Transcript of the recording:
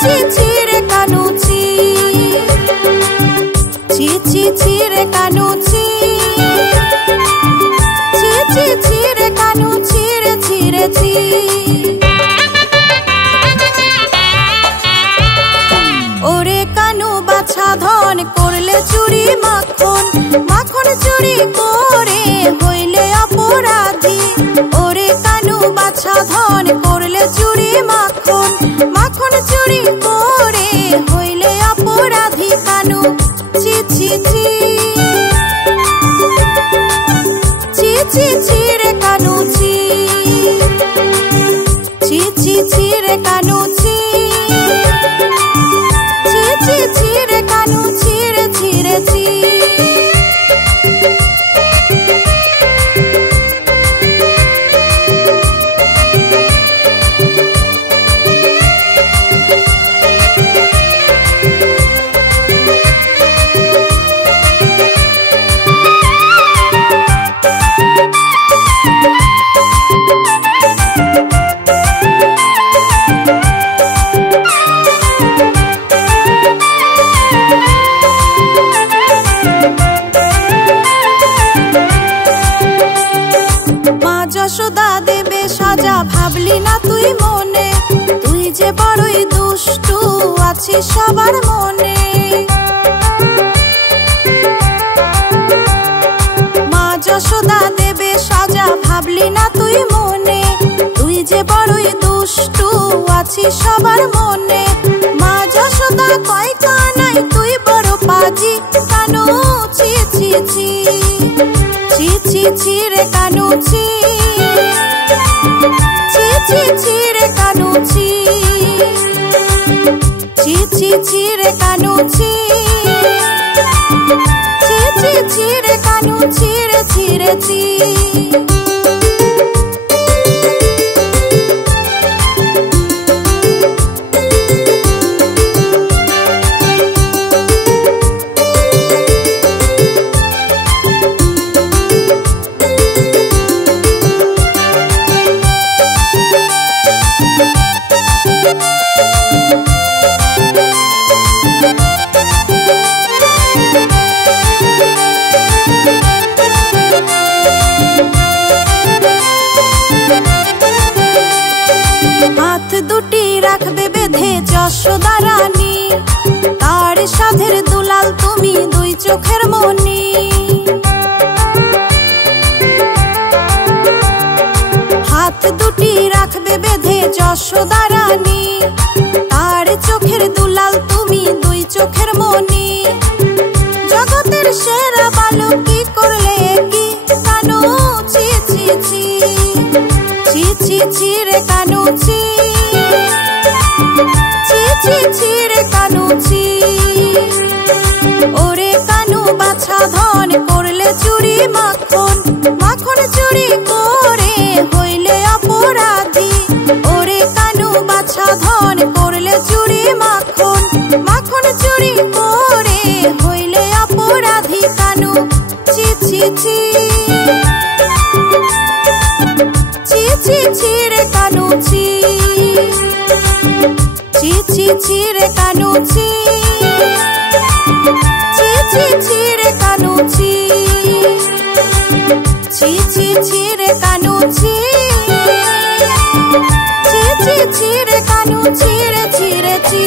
ছি ছি রে কানু ছি, ছি ছি ছি রে কানু ছি, ছি ছি ছি রে কানু ছি রে ছি রে ছি। ওরে কানু বাছা ধন করলে চুরি মাখন, মাখন চুরি করে হইলে অপরাধী। ওরে কানু বাছা ধন করলে চুরি মাখন, মাখন চুরি করে হইলে অপরাধী। কানু ছি ছি ছি, ছি ছি ছি রে কানু ছি, ছি ছি ছি রে কানু ছি, ছি ছি ছি রে কানু ছি রে ছি রে ছি। যশোদা দেবে সাজা ভাবলি না তুই মনে, তুই যে বড়ই দুষ্টু আছিস সবার মনে। মা যশোদা দেবে সাজা ভাবলি না তুই মনে, তুই যে বড়ই দুষ্টু আছিস সবার মনে। মা যশোদা কয় কানাই তুই বড় পাজি, কানু ছি ছি ছি, ছি ছি ছি রে কানু ছি, ছি ছি ছি রে কানু ছি, ছি ছি ছি রে কানু ছি, ছি ছি ছি রে কানু ছি রে ছি রে ছি। হাত দুটি রাখবে বেঁধে যশোদা রানী, তার সাধের দুলাল তুমি দুই চোখের মনি। হাত দুটি রাখবে বেঁধে যশোদা রানী, তার চোখের দুলাল তুমি দুই চোখের মনি। জগতের সেরা বালক কি করলে কি, কানু ছি ছি ছি, ছি ছি ছি রে কানু ছি, ছি ছি ছি রে কানু ছি। ওরে কানু বাছা ধন করলে চুরি মাখন, মাখন চুরি করে হইলে অপরাধী। ওরে কানু বাছা ধন করলে চুরি মাখন, মাখন চুরি করে হইলে অপরাধী। কানু ছি ছি ছি, ছি ছি ছি রে কানু ছি, ছি ছি ছি রে কানু ছি, ছি ছি ছি রে কানু ছি, ছি ছি ছি রে কানু ছি, ছি ছি ছি রে কানু ছি রে ছি রে ছি।